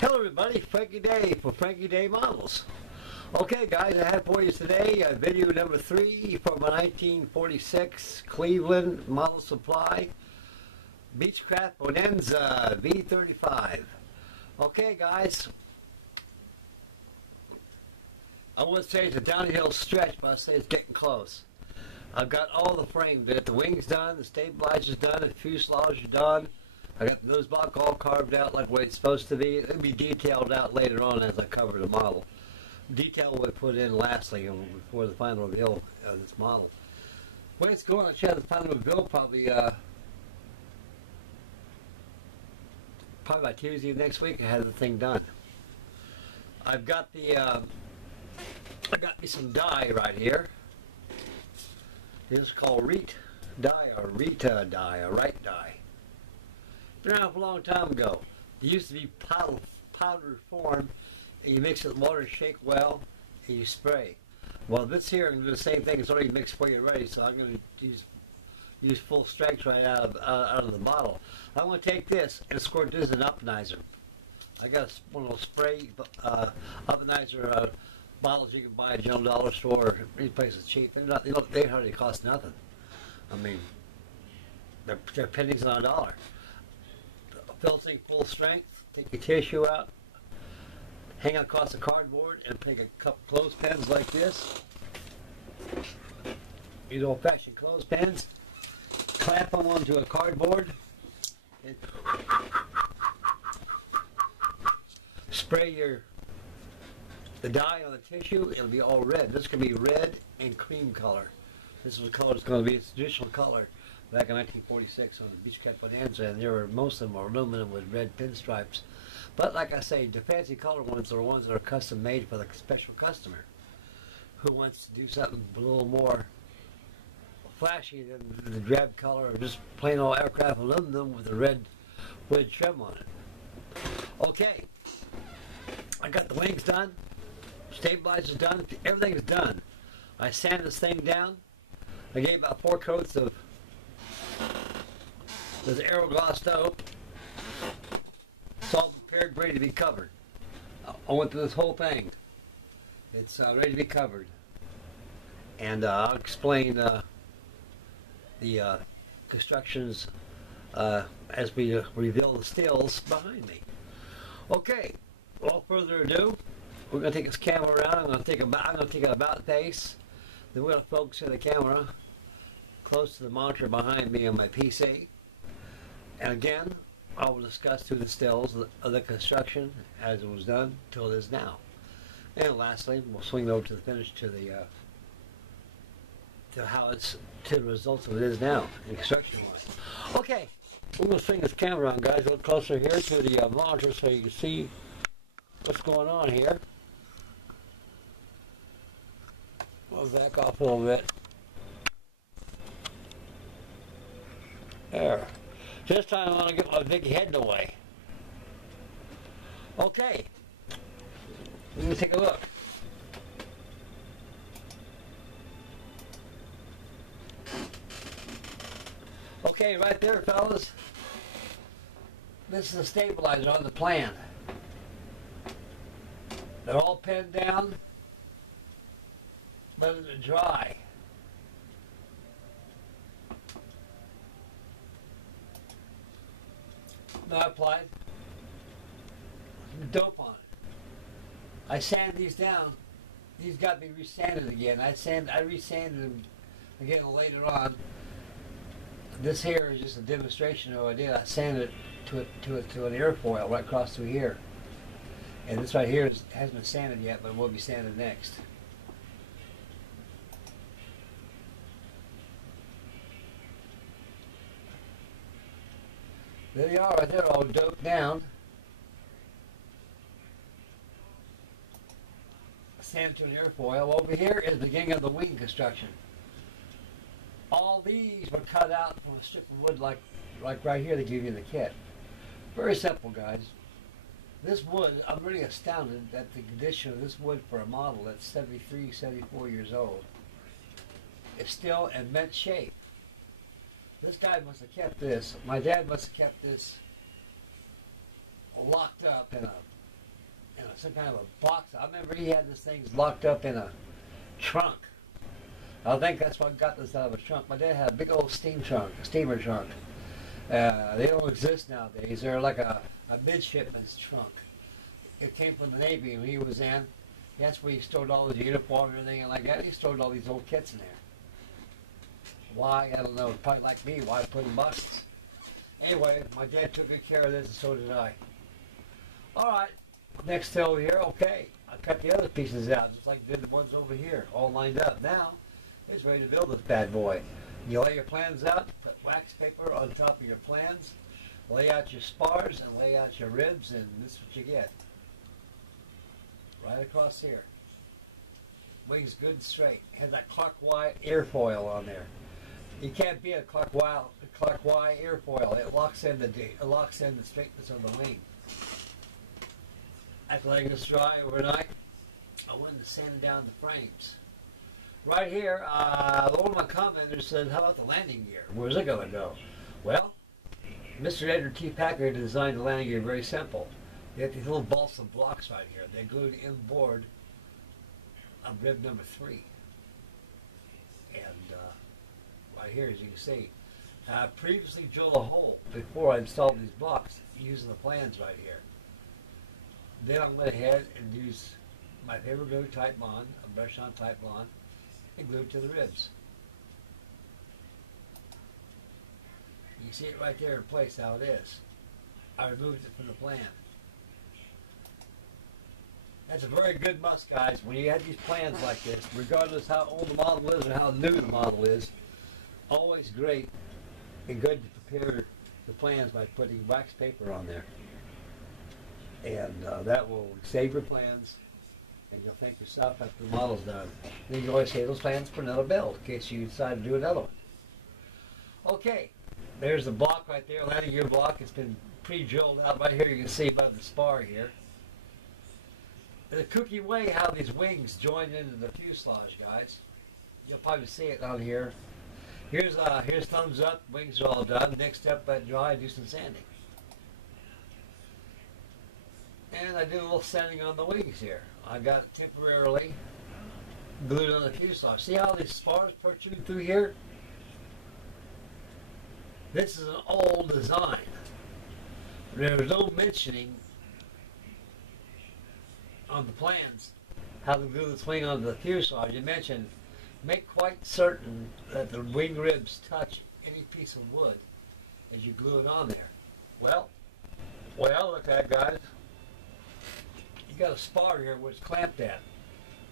Hello everybody, Frankie Day for Frankie Day Models. Okay guys, I have for you today video number 3 from a 1946 Cleveland Model Supply Beechcraft Bonanza V35. Okay guys, I wouldn't say it's a downhill stretch, but I say it's getting close. I've got all the frame, the wings done, the stabilizer's done, the fuselage is done. I got the nose block all carved out like the way it's supposed to be. It'll be detailed out later on as I cover the model. Detail will be put in lastly before the final reveal of this model. The way it's going, I'll show you the final reveal probably by Tuesday of next week. I have the thing done. I've got the I got me some dye right here. This is called Wright dye or Rita dye or Wright dye. Been around for a long time ago. It used to be powdered form, and you mix it with water, shake well, and you spray. Well, this here, I'm going to do the same thing. It's already mixed for you ready, so I'm going to use full strength right out of the bottle. I'm going to take this and squirt this in an optimizer. I got one of those spray optimizer bottles you can buy at General Dollar Store or any place that's cheap. They hardly cost nothing. I mean, they're pennies on a dollar. Fill thing full strength, take your tissue out, hang out across the cardboard, and take a couple clothespins like this. These old-fashioned clothespins. Clamp them onto a cardboard, and spray the dye on the tissue. It'll be all red. This can be red and cream color. This is the color it's going to be. It's traditional color. Back in 1946 on the Beechcraft Bonanza, and most of them are aluminum with red pinstripes. But like I say, the fancy color ones are the ones that are custom made for the special customer who wants to do something a little more flashy than the drab color or just plain old aircraft aluminum with a red wood trim on it. Okay, I got the wings done, stabilizer's done, everything's done. I sanded this thing down. I gave about 4 coats of this aero gloss dope. It's all prepared, ready to be covered. I went through this whole thing. It's ready to be covered. And I'll explain the constructions as we reveal the stills behind me. Okay, without further ado, we're going to take this camera around. I'm going to take an about face. Then we're going to focus on the camera close to the monitor behind me on my PC. And again, I will discuss through the stills of the construction as it was done till it is now. And lastly, we'll swing over to the finish to the to the results of it is now in construction wise. Okay, we're going to swing this camera on, guys, a little closer here to the monitor so you can see what's going on here. We'll back off a little bit. There. This time I want to get my big head in the way. Okay. Let me take a look. Okay, right there, fellas. This is the stabilizer on the plan. They're all pinned down. Letting it dry. Now I applied dope on it. I sanded these down. These got to be resanded again. I resanded them again later on. This here is just a demonstration of what I did. I sanded it to an airfoil right across through here. And this right here hasn't been sanded yet, but it will be sanded next. There they are right there, all doped down. Sanded to an airfoil. Over here is the beginning of the wing construction. All these were cut out from a strip of wood like right here they give you in the kit. Very simple, guys. This wood, I'm really astounded at the condition of this wood for a model that's 73, 74 years old. It's still in mint shape. This guy must have kept this. My dad must have kept this locked up in a some kind of a box. I remember he had this thing locked up in a trunk. I think that's what got this out of a trunk. My dad had a big old steamer trunk. They don't exist nowadays. They're like a midshipman's trunk. It came from the Navy when he was in. That's where he stored all his uniform and everything like that. He stored all these old kits in there. Why? I don't know. Probably like me. Why put in buckets? Anyway, my dad took good care of this, and so did I. All right. Next to over here, okay. I cut the other pieces out, just like I did the ones over here, all lined up. Now, it's ready to build this bad boy. You lay your plans out, put wax paper on top of your plans, lay out your spars, and lay out your ribs, and this is what you get. Right across here. Wings good and straight. Had that Clark Y airfoil on there. You can't be a Clark Y airfoil. It locks in the straightness of the wing. After letting this dry overnight, I went and sanded down the frames. Right here, one of my commenters said, how about the landing gear? Where's it going to go? Well, Mr. Edward T. Packard designed the landing gear very simple. They have these little balsa blocks right here. They're glued inboard of rib number 3. And right here, as you can see, I previously drilled a hole before I installed these blocks using the plans right here. Then I went ahead and used my favorite glue, Type Bond, a brush-on Type Bond, and glued it to the ribs. You can see it right there in place how it is. I removed it from the plan. That's a very good must, guys. When you have these plans like this, regardless how old the model is or how new the model is, always great and good to prepare the plans by putting wax paper on there. And that will save your plans, and you'll thank yourself after the model's done. Then you can always save those plans for another build in case you decide to do another one. Okay, there's the block right there, landing gear block. It's been pre-drilled out right here. You can see above the spar here. In a kooky way how these wings join into the fuselage, guys. You'll probably see it on here. Here's thumbs up, wings are all done. Next step, let dry, do some sanding. And I did a little sanding on the wings here. I got it temporarily glued on the fuselage. See how these spars protrude through here? This is an old design. There was no mentioning on the plans how to glue this wing onto the fuselage. You mentioned make quite certain that the wing ribs touch any piece of wood as you glue it on there. Well, look at it, guys. You got a spar here where it's clamped at.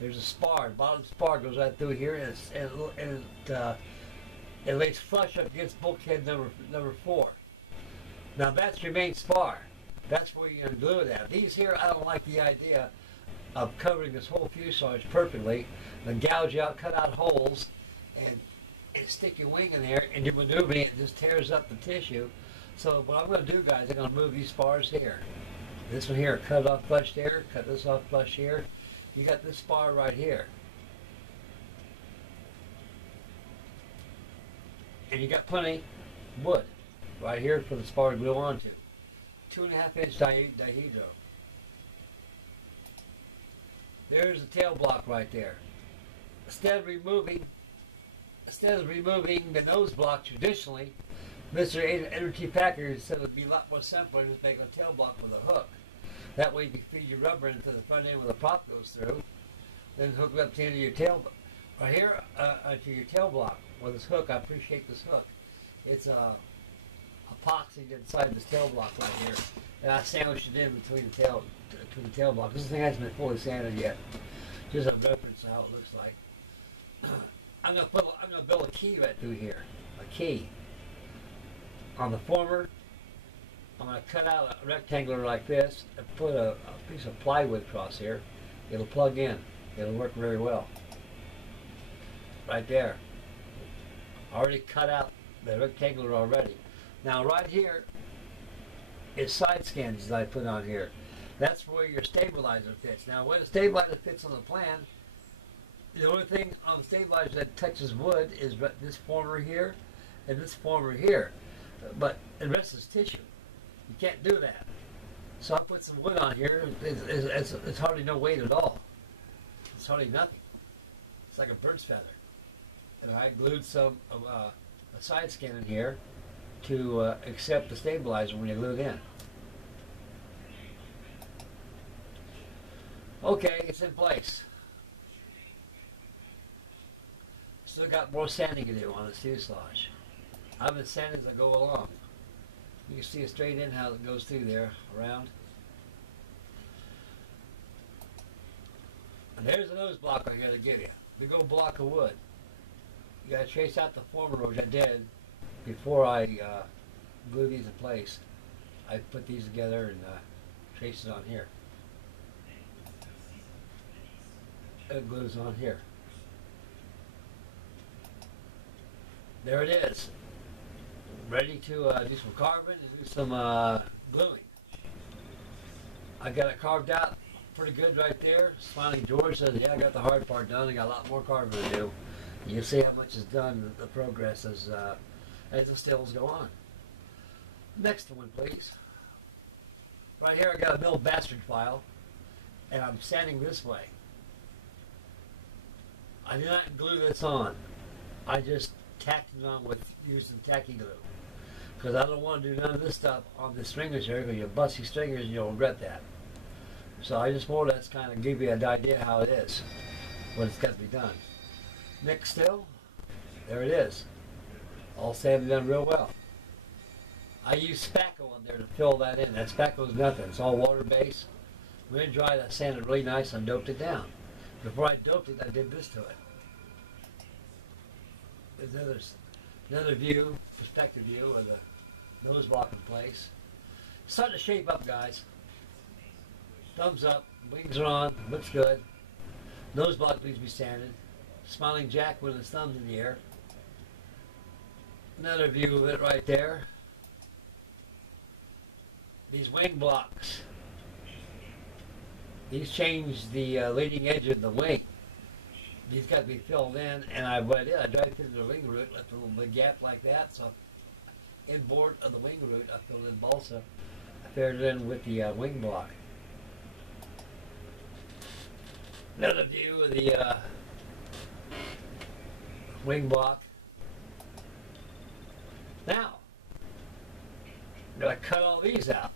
There's a spar. The bottom spar goes right through here, and it lays flush up against bulkhead number 4. Now that's your main spar. That's where you're going to glue it at. These here, I don't like the idea of covering this whole fuselage perfectly, then gouge out, cut out holes, and stick your wing in there, and you're maneuvering it, just tears up the tissue. So what I'm going to do, guys, I'm going to move these spars here. This one here, cut it off flush there, cut this off flush here. You got this spar right here. And you got plenty of wood right here for the spar to glue onto. 2.5-inch dihedral. There's the tail block right there. Instead of removing the nose block traditionally, Mr. Edward T. Packard said it would be a lot more simpler just make a tail block with a hook. That way you can feed your rubber into the front end where the prop goes through, then hook it up to the end of your tail. Right here to your tail block with this hook. I appreciate this hook. It's epoxied inside this tail block right here, and I sandwiched it in between the tail block. This thing hasn't been fully sanded yet. Just a reference to how it looks like. I'm gonna build a key right through here. A key. On the former, I'm going to cut out a rectangle like this and put a piece of plywood across here. It'll plug in. It'll work very well. Right there. Already cut out the rectangle already. Now right here is side skins that I put on here. That's where your stabilizer fits. Now when the stabilizer fits on the plan, the only thing on the stabilizer that touches wood is this former here and this former here. But the rest is tissue. You can't do that. So I put some wood on here. It's hardly no weight at all. It's hardly nothing. It's like a bird's feather. And I glued some a side skin in here to accept the stabilizer when you glue it in. Okay, it's in place. Still got more sanding to do on this fuselage. I've been sanding as I go along. You can see it straight in how it goes through there, around. And there's a nose block I gotta give you. Big old block of wood. You gotta trace out the former, which I did before I glue these in place. I put these together and trace it on here. It glues on here. There it is. Ready to do some carving and do some gluing. I got it carved out pretty good right there. Smiling George says, yeah, I got the hard part done. I got a lot more carving to do. You'll see how much is done, the progress as the stills go on. Next one, please. Right here I got a mill bastard file, and I'm sanding this way. I did not glue this on. I just tacked it on with using tacky glue. Because I don't want to do none of this stuff on the stringers here, because you'll bust your stringers and you'll regret that. So I just more or less kind of give you an idea how it is, what it's got to be done. Next still, there it is. All sanded done real well. I use spackle on there to fill that in. That spackle is nothing. It's all water based. When it dried, I sanded it really nice and doped it down. Before I doped it, I did this to it. There's another view, perspective view of the nose block in place. It's starting to shape up, guys. Thumbs up, wings are on, looks good. Nose block needs to be sanded. Smiling Jack with his thumbs in the air. Another view of it right there. These wing blocks. These change the leading edge of the wing. These got to be filled in, and I drive through the wing root, left a little big gap like that. So, inboard of the wing root, I filled in balsa. I filled it in with the wing block. Another view of the wing block. Now, I'm going to cut all these out.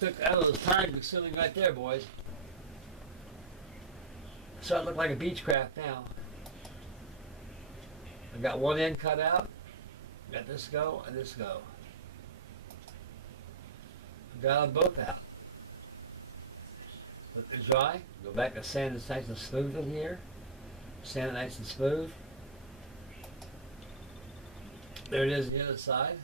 That was time consuming right there, boys. So it look like a Beechcraft now. I got one end cut out. Got this go and this go. Got them both out. Let it dry. Go back and sand it nice and smooth in here. Sand it nice and smooth. There it is on the other side.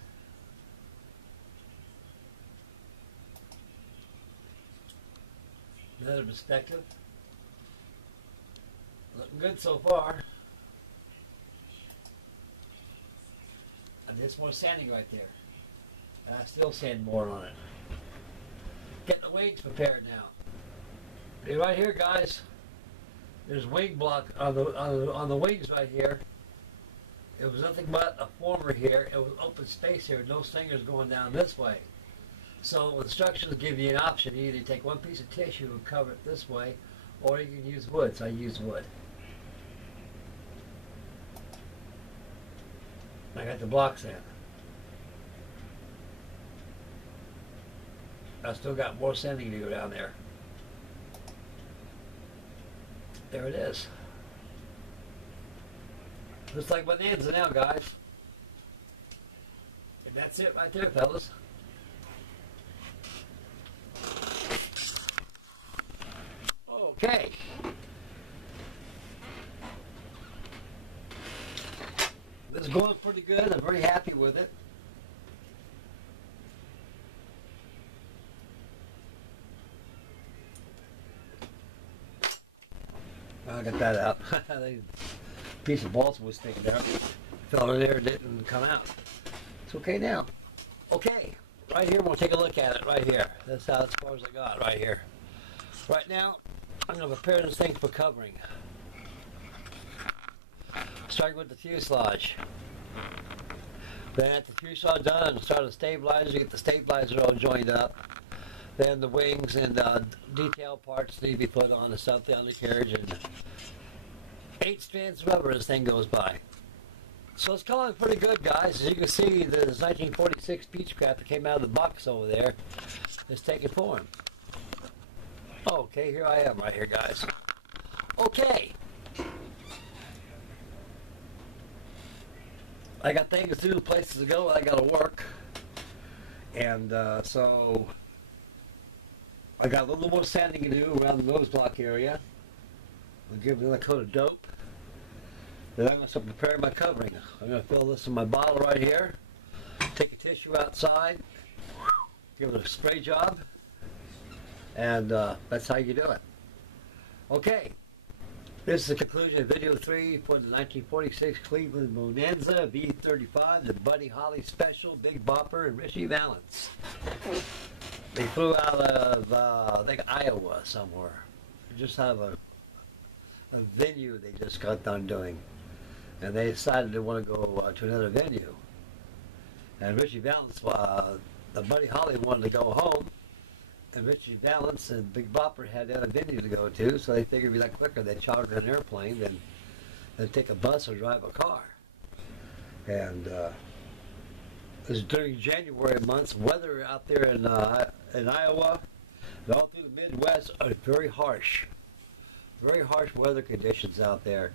Another perspective. Looking good so far. I did some more sanding right there. And I still sand more on it. Getting the wings prepared now. Okay, right here, guys. There's wing block on the wings right here. It was nothing but a former here. It was open space here. No stringers going down this way. So instructions give you an option. You either take one piece of tissue and cover it this way, or you can use wood. So I use wood. I got the blocks in. I still got more sanding to go down there. There it is. Looks like Bonanza now, guys. And that's it right there, fellas. Okay. This is going pretty good. I'm very happy with it. I got that out. The piece of balsa was taken out. Fell in there, didn't come out. It's okay now. Okay, right here, we'll take a look at it right here. That's how as far as I got right here. Right now, I'm going to prepare this thing for covering. Starting with the fuselage. Then after the fuselage done and start the stabilizer, get the stabilizer all joined up. Then the wings and detail parts need to be put on and stuff on the carriage, and 8 strands of rubber this thing goes by. So it's going pretty good, guys. As you can see, the 1946 Beechcraft that came out of the box over there is taking form. Okay, here I am right here, guys. Okay. I got things to do, places to go, I got to work. And so I got a little more sanding to do around the nose block area. I'll give it another coat of dope. Then I'm going to start preparing my covering. I'm going to fill this in my bottle right here. Take a tissue outside. Give it a spray job. And that's how you do it. Okay. This is the conclusion of video 3 for the 1946 Cleveland Bonanza V35, the Buddy Holly Special, Big Bopper, and Richie Valance. They flew out of, I think, Iowa somewhere. They just have a venue they just got done doing. And they decided they want to go to another venue. And Richie Valance, the Buddy Holly wanted to go home. And Richie Valance and Big Bopper had a venue to go to, so they figured it'd be like quicker. They'd charter an airplane than take a bus or drive a car. And it was during January months. Weather out there in Iowa and all through the Midwest are very harsh weather conditions out there.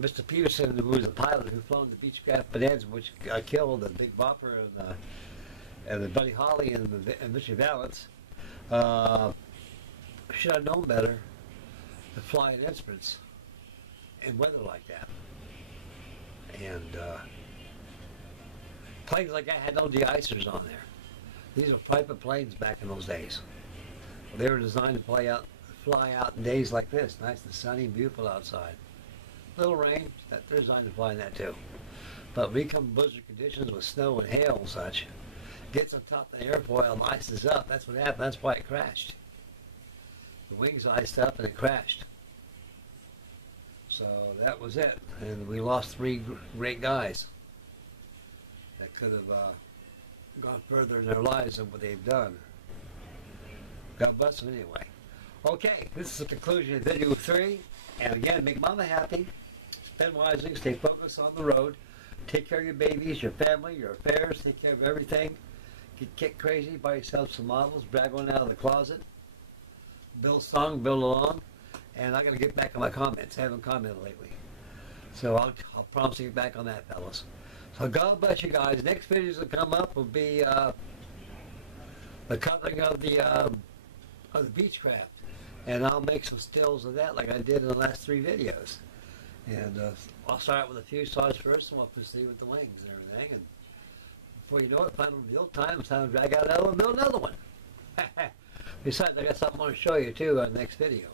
Mr. Peterson, who was a pilot who flown the Beechcraft Bonanza, which killed the Big Bopper and the Buddy Holly and Richie Valance, should have known better to fly in instruments in weather like that. And planes like that had no de-icers on there. These were private planes back in those days. They were designed to fly out in days like this, nice and sunny and beautiful outside. Little rain, they're designed to fly in that too. But when you come blizzard conditions with snow and hail and such, gets on top of the airfoil and ices up. That's what happened. That's why it crashed. The wings iced up and it crashed. So that was it. And we lost 3 great guys that could have gone further in their lives than what they've done. God bless them anyway. Okay, this is the conclusion of video 3. And again, make mama happy. Spend wisely. Stay focused on the road. Take care of your babies, your family, your affairs. Take care of everything. Get kicked crazy, buy yourself some models, drag one out of the closet, build a song, build along, and I got to get back on my comments. I haven't commented lately. So I'll promise to get back on that, fellas. So God bless you guys. Next videos that come up will be the covering of the Beechcraft. And I'll make some stills of that like I did in the last 3 videos. And I'll start out with a fuselage first, and we'll proceed with the wings and everything. And before you know it, final build time, it's time to drag out another one, build another one. Besides, I got something I want to show you too on the next video.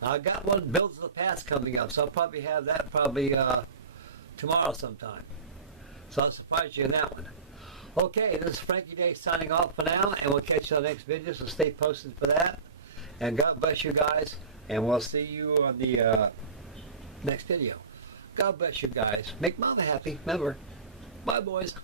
I got one builds of the past coming up, so I'll probably have that tomorrow sometime. So I'll surprise you in that one. Okay, this is Frankie Day signing off for now, and we'll catch you on the next video, so stay posted for that. And God bless you guys, and we'll see you on the next video. God bless you guys. Make mama happy. Remember. Bye, boys.